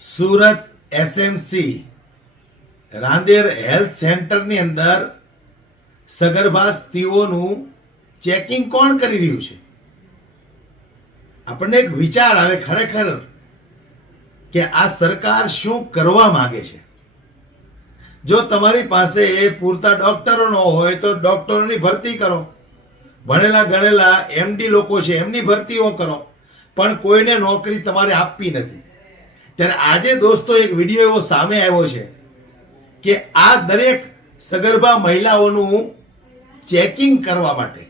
Surat SMC Rander health સેન્ટરની અંદર સગર્ભા સ્ત્રીઓનું ચેકિંગ કોણ કરી રહ્યું છે? આપણને એક વિચાર આવે ખરેખર કે આ સરકાર શું કરવા માંગે છે. જો તમારી પાસે પૂરતા ડોક્ટરો ન હોય તો ડોક્ટરોની ભરતી કરો, ભણેલા ગણેલા એમડી લોકો છે એમની ભરતીઓ કરો, પણ કોઈને નોકરી તમારે આપવી નથી. ત્યારે આજે દોસ્તો એક વિડીયો એવો સામે આવ્યો છે કે આ દરેક સગર્ભા મહિલાઓનું ચેકિંગ કરવા માટે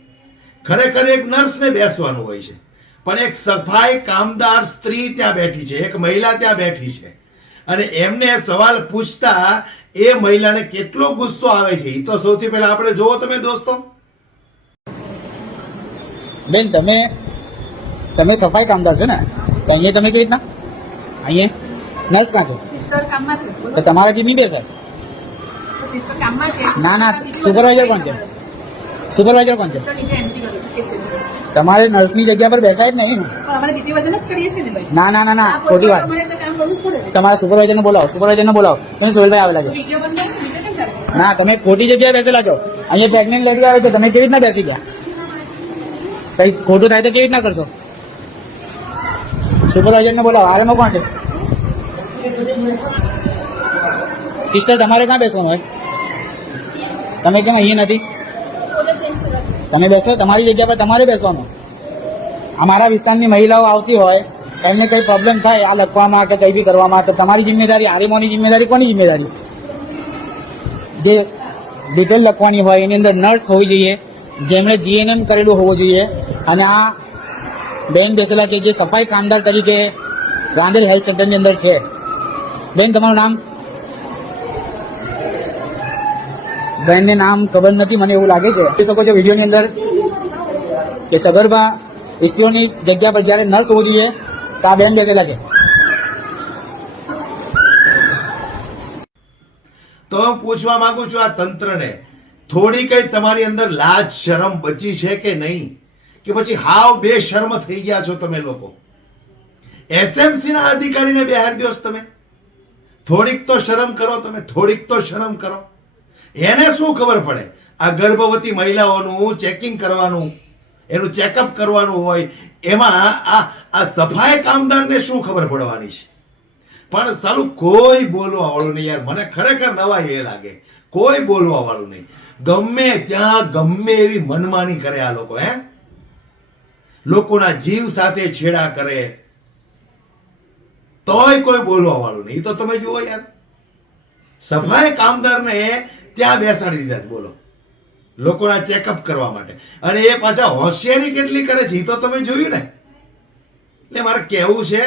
ખરેખર એક નર્સને બેસવાનું હોય છે, પણ એક સફાઈ કામદાર સ્ત્રી ત્યાં બેઠી છે, એક મહિલા ત્યાં બેઠી છે, અને એમને સવાલ પૂછતા એ મહિલાને કેટલો ગુસ્સો આવે છે એ તો સૌથી પહેલા આપણે જોવો તમે દોસ્તો. બેન તમે સફાઈ કામદાર છો ને, તો અહીંયા તમે કેવી રીતના અહીંયા નર્સ કાં છો? સિસ્ટર કામમાં છે. તો તમારાથી નહીં બેસાય? સિસ્ટર કામમાં છે. ના સુપરવાઇઝર કોણ છે? સુપરવાઇઝર કોણ છે? તો નીચે એન્ટ્રી કરું છું કેસે. તમારે નર્સની જગ્યા પર બેસાય જ નહીં ને. પણ અમારે દીદી વજન જ કરીએ છીએ ને ભાઈ. ના ખોટી વાત. અમારે એટલે કામ કરવું જ પડે. તમારા સુપરવાઇઝરને બોલાવો તમે સોહેલભાઈ આવેલા છો. વિડીયો બંધ કરો, બીજું કેમ ચાલે? ના, તમે ખોટી જગ્યાએ બેસેલા છો. અહીંયા પ્રેગ્નેન્ટ લેડી આવે છે, તમે કેવી રીતના બેસી ગયા? કઈ ખોટું થાય તો કેવી રીતના કરશો? સુપરવાઇઝરને બોલાવો. આરએમઓ કોણ છે? સિસ્ટર તમારે ક્યાં બેસવાનું હોય? તમે કેમ અહીંયા નથી? તમે બેસો, તમારી જગ્યા પર તમારે બેસવાનું. અમારા વિસ્તારની મહિલાઓ આવતી હોય, એમને કઈ પ્રોબ્લેમ થાય આ લખવામાં કે કઈ બી કરવામાં, તો તમારી જિમ્મેદારી, આરએમઓની જિમ્મેદારી કોની જિમ્મેદારી? જે ડિટેલ લખવાની હોય એની અંદર નર્સ હોવી જોઈએ, જેમણે જીએનએમ કરેલું હોવું જોઈએ. અને આ બેન બેસેલા છે જે સફાઈ કામદાર તરીકે રાંદેર હેલ્થ સેન્ટરની અંદર છે. બેન તમારું નામ? બેનને નામ ખબર નથી, મને એવું લાગે છે. જોઈ શકો છો વિડીયોની અંદર કે સગર્ભા સ્ત્રીઓની જગ્યા પર જ્યારે નર્સ હોવું જોઈએ તો આ બેન બેસેલા છે. તો હું પૂછવા માંગુ છું આ તંત્રને, થોડી કઈ તમારી અંદર લાજ શરમ બચી છે કે નહીં? કે પછી હાવ બેશરમ થઈ ગયા છો તમે લોકો? એસએમસી ના અધિકારીને બેહાર દો તમે. થોડીક તો શરમ કરો તમે, થોડીક તો શરમ કરો. એને શું ખબર પડે આ ગર્ભવતી મહિલાઓનું ચેકિંગ કરવાનું, એનું ચેકઅપ કરવાનું હોય, એમાં આ સફાઈ કામદારને શું ખબર પડવાની છે? પણ સાલું કોઈ બોલવા વાળું નહીં યાર. મને ખરેખર નવાઈ એ લાગે, કોઈ બોલવા વાળું નહીં. ગમે ત્યાં ગમે એવી મનમાની કરે આ લોકો. લોકોના જીવ સાથે છેડા કરે તોય કોઈ બોલવા વાળું નહીં. તો તમે જુઓ યાર, સફાઈ કામદારને ત્યાં બેસાડી દીધા છે બોલો, લોકોના ચેકઅપ કરવા માટે. અને એ પાછા હોશિયારી કેટલી કરે છે એ તો તમે જોયું ને. એટલે મારે કહેવું છે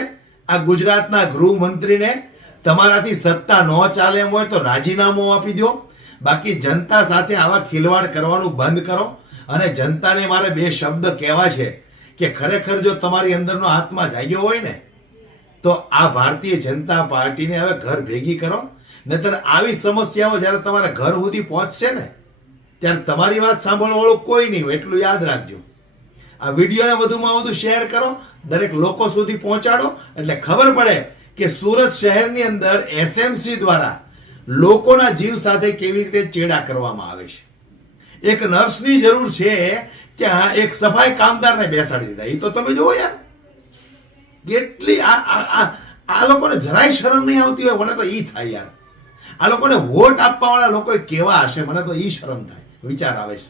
આ ગુજરાતના ગૃહમંત્રીને, તમારાથી સત્તા ન ચાલે એમ હોય તો રાજીનામું આપી દો. બાકી જનતા સાથે આવા ખિલવાડ કરવાનું બંધ કરો. અને જનતાને મારે બે શબ્દ કહેવા છે કે ખરેખર જો તમારી અંદરનો આત્મા જાગ્યો હોય ને તો આ ભારતીય જનતા પાર્ટીને હવે ઘર ભેગી કરો. નહીતર આવી સમસ્યાઓ જ્યારે તમારા ઘર સુધી પહોંચશે ને ત્યારે તમારી વાત સાંભળવા વાળું કોઈ નહીં હોય, એટલું યાદ રાખજો. આ વિડીયોને વધુમાં વધુ શેર કરો, દરેક લોકો સુધી પહોંચાડો, એટલે ખબર પડે કે સુરત શહેરની અંદર એસએમસી દ્વારા લોકોના જીવ સાથે કેવી રીતે ચેડા કરવામાં આવે છે. એક નર્સની જરૂર છે, ત્યાં એક સફાઈ કામદારને બેસાડી દીધા. એ તો તમે જુઓ યાર, કેટલી આ લોકોને જરાય શરમ નહીં આવતી હોય. મને તો ઈ થાય યાર, આ લોકોને વોટ આપવા વાળા લોકો કેવા હશે? મને તો ઈ શરમ થાય, વિચાર આવે છે.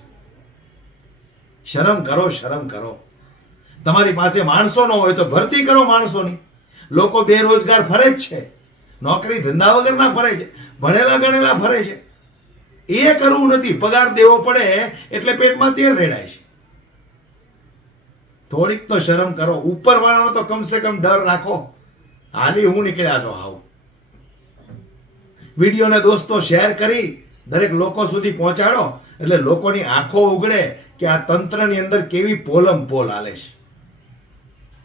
શરમ કરો, શરમ કરો. તમારી પાસે માણસો ન હોય તો ભરતી કરો માણસોની. લોકો બેરોજગાર ફરે જ છે, નોકરી ધંધા વગરના ફરે છે, ભણેલા ગણેલા ફરે છે. એ કરવું નથી, પગાર દેવો પડે એટલે પેટમાં તેલ રેડાય છે. થોડીક તો શરમ કરો. ઉપરવાળાનો તો કમસે કમ ડર રાખો. હાલી હું નીકળ્યા છો હાવ. વિડીયોને દોસ્તો શેર કરી દરેક લોકો સુધી પહોંચાડો, એટલે લોકોની આંખો ઉઘડે કે આ તંત્રની અંદર કેવી પોલમ પોલ હાલે છે.